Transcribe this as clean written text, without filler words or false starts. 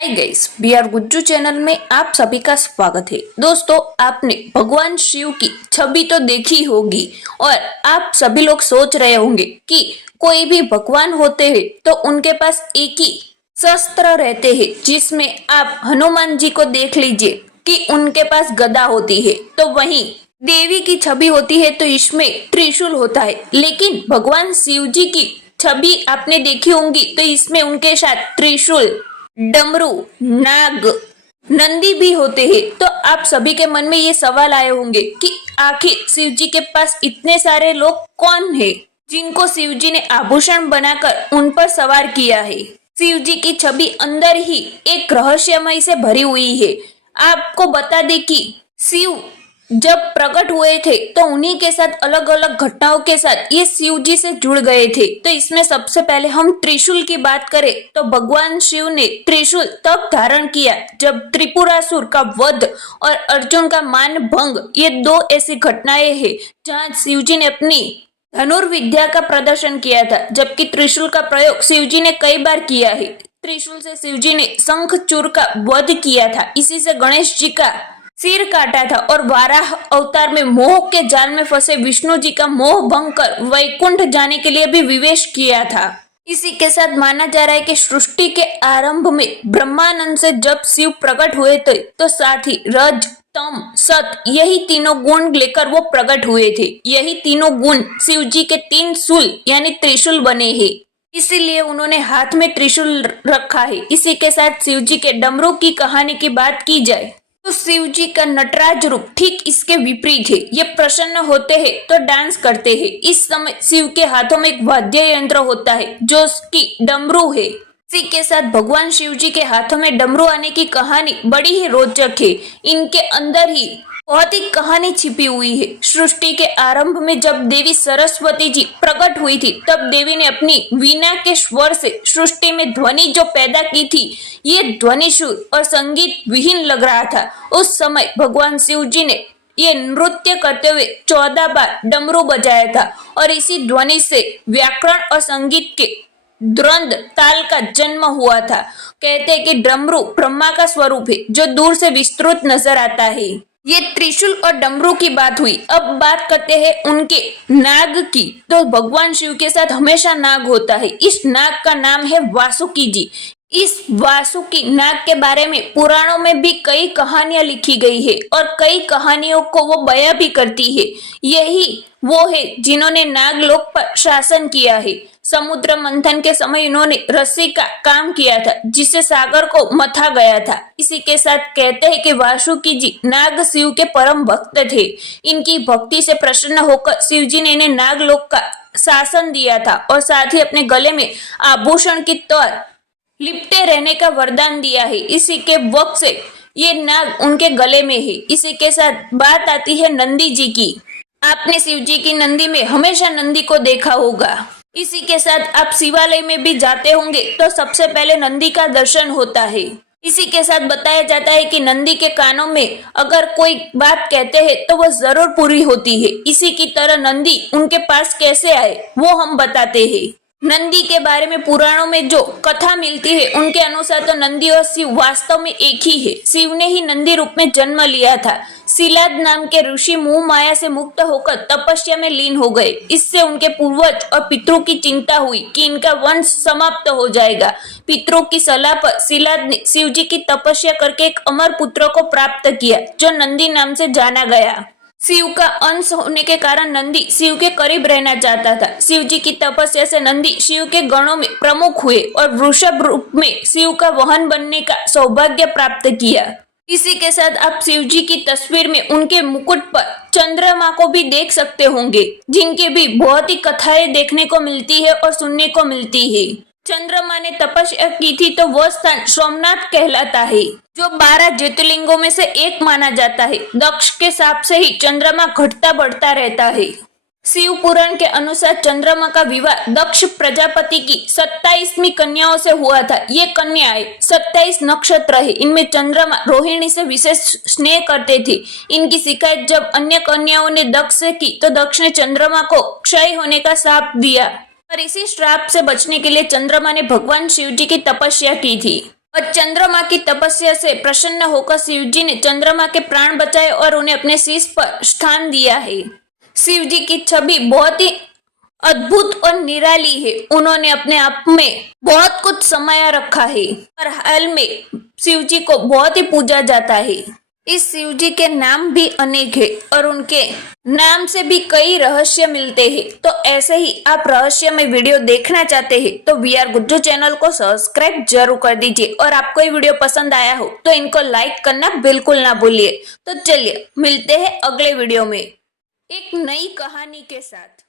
हाय guys, B R Gujju channel में आप सभी का स्वागत है। दोस्तों, आपने भगवान शिव की छवि तो देखी होगी और आप सभी लोग सोच रहे होंगे कि कोई भी भगवान होते हैं तो उनके पास एक ही शस्त्र रहते हैं, जिसमें आप हनुमान जी को देख लीजिए कि उनके पास गदा होती है, तो वहीं देवी की छवि होती है तो इसमें त्रिशूल होता है। लेकिन भगवान शिव जी की छवि आपने देखी होंगी तो इसमें उनके साथ त्रिशूल, डमरू, नाग, नंदी भी होते हैं। तो आप सभी के मन में ये सवाल आए होंगे कि आखिर शिव जी के पास इतने सारे लोग कौन है जिनको शिव जी ने आभूषण बनाकर उन पर सवार किया है। शिव जी की छवि अंदर ही एक रहस्यमय से भरी हुई है। आपको बता दें कि शिव जब प्रकट हुए थे तो उन्हीं के साथ अलग अलग घटनाओं के साथ ये शिव जी से जुड़ गए थे। तो इसमें सबसे पहले हम त्रिशूल की बात करें तो भगवान शिव ने त्रिशूल तब धारण किया जब त्रिपुरासुर का वध और अर्जुन का मान भंग, ये दो ऐसी घटनाएं हैं जहां शिव जी ने अपनी धनुर्विद्या का प्रदर्शन किया था। जबकि त्रिशूल का प्रयोग शिव जी ने कई बार किया है। त्रिशूल से शिव जी ने शंखचूर का वध किया था, इसी से गणेश जी का सिर काटा था और वाराह अवतार में मोह के जाल में फंसे विष्णु जी का मोह भंग कर वैकुंठ जाने के लिए भी विवेश किया था। इसी के साथ माना जा रहा है कि सृष्टि के आरंभ में ब्रह्मानंद से जब शिव प्रकट हुए थे तो साथ ही रज, तम, सत, यही तीनों गुण लेकर वो प्रकट हुए थे। यही तीनों गुण शिव जी के तीन शूल यानी त्रिशूल बने हैं, इसीलिए उन्होंने हाथ में त्रिशूल रखा है। इसी के साथ शिव जी के डमरू की कहानी की बात की जाए तो शिव जी का नटराज रूप ठीक इसके विपरीत है। ये प्रसन्न होते हैं तो डांस करते हैं। इस समय शिव के हाथों में एक वाद्य यंत्र होता है जो उसकी डमरू है। इसी के साथ भगवान शिव जी के हाथों में डमरू आने की कहानी बड़ी ही रोचक है। इनके अंदर ही बहुत ही कहानी छिपी हुई है। सृष्टि के आरंभ में जब देवी सरस्वती जी प्रकट हुई थी तब देवी ने अपनी वीणा के स्वर से सृष्टि में ध्वनि जो पैदा की थी, ये ध्वनि शुद्ध और संगीत विहीन लग रहा था। उस समय भगवान शिव जी ने ये नृत्य करते हुए 14 बार डमरू बजाया था और इसी ध्वनि से व्याकरण और संगीत के द्वंद ताल का जन्म हुआ था। कहते हैं कि डमरू ब्रह्मा का स्वरूप है जो दूर से विस्तृत नजर आता है। ये त्रिशूल और डमरू की बात हुई। अब बात करते हैं उनके नाग की। तो भगवान शिव के साथ हमेशा नाग होता है। इस नाग का नाम है वासुकी जी। इस वासुकी नाग के बारे में पुराणों में भी कई कहानियां लिखी गई है और कई कहानियों को वो बयां भी करती है। यही वो है जिन्होंने नागलोक पर शासन किया है। समुद्र मंथन के समय इन्होंने रस्सी का काम किया था जिससे सागर को मथा गया था। इसी के साथ कहते हैं कि वासुकी जी नाग शिव के परम भक्त थे। इनकी भक्ति से प्रसन्न होकर शिव जी ने इन्हें नागलोक का शासन दिया था और साथ ही अपने गले में आभूषण की तौर लिपटे रहने का वरदान दिया है। इसी के वक्त से ये नाग उनके गले में है। इसी के साथ बात आती है नंदी जी की। आपने शिव जी की नंदी में हमेशा नंदी को देखा होगा। इसी के साथ आप शिवालय में भी जाते होंगे तो सबसे पहले नंदी का दर्शन होता है। इसी के साथ बताया जाता है कि नंदी के कानों में अगर कोई बात कहते हैं तो वह जरूर पूरी होती है। इसी की तरह नंदी उनके पास कैसे आए वो हम बताते हैं। नंदी के बारे में पुराणों में जो कथा मिलती है उनके अनुसार तो नंदी और शिव वास्तव में एक ही है। शिव ने ही नंदी रूप में जन्म लिया था। शिलाद नाम के ऋषि मोह माया से मुक्त होकर तपस्या में लीन हो गए। इससे उनके पूर्वज और पितरों की चिंता हुई कि इनका वंश समाप्त हो जाएगा। पितरों की सलाह पर शिलाद ने शिव जी की तपस्या करके एक अमर पुत्र को प्राप्त किया जो नंदी नाम से जाना गया। शिव का अंश होने के कारण नंदी शिव के करीब रहना चाहता था। शिव जी की तपस्या से नंदी शिव के गणों में प्रमुख हुए और वृषभ रूप में शिव का वाहन बनने का सौभाग्य प्राप्त किया। इसी के साथ आप शिव जी की तस्वीर में उनके मुकुट पर चंद्रमा को भी देख सकते होंगे, जिनके भी बहुत ही कथाएं देखने को मिलती है और सुनने को मिलती है। चंद्रमा ने तपस्या की थी तो वह स्थान सोमनाथ कहलाता है जो 12 ज्योतिर्लिंगों में से एक माना जाता है। दक्ष के शाप से ही चंद्रमा घटता बढ़ता रहता है। शिव पुराण के अनुसार चंद्रमा का विवाह दक्ष प्रजापति की 27वीं कन्याओं से हुआ था। ये कन्याएं 27 नक्षत्र है। इनमें चंद्रमा रोहिणी से विशेष स्नेह करते थे। इनकी शिकायत जब अन्य कन्याओं ने दक्ष से की तो दक्ष ने चंद्रमा को क्षय होने का शाप दिया और इसी श्राप से बचने के लिए चंद्रमा ने भगवान शिव जी की तपस्या की थी। और चंद्रमा की तपस्या से प्रसन्न होकर शिवजी ने चंद्रमा के प्राण बचाए और उन्हें अपने शीश पर स्थान दिया है। शिवजी की छवि बहुत ही अद्भुत और निराली है। उन्होंने अपने आप में बहुत कुछ समाया रखा है और हाल में शिवजी को बहुत ही पूजा जाता है। इस शिवजी के नाम भी अनेक है और उनके नाम से भी कई रहस्य मिलते हैं। तो ऐसे ही आप रहस्यमय वीडियो देखना चाहते हैं तो वी आर गुज्जू चैनल को सब्सक्राइब जरूर कर दीजिए और आपको ये वीडियो पसंद आया हो तो इनको लाइक करना बिल्कुल ना भूलिए। तो चलिए मिलते हैं अगले वीडियो में एक नई कहानी के साथ।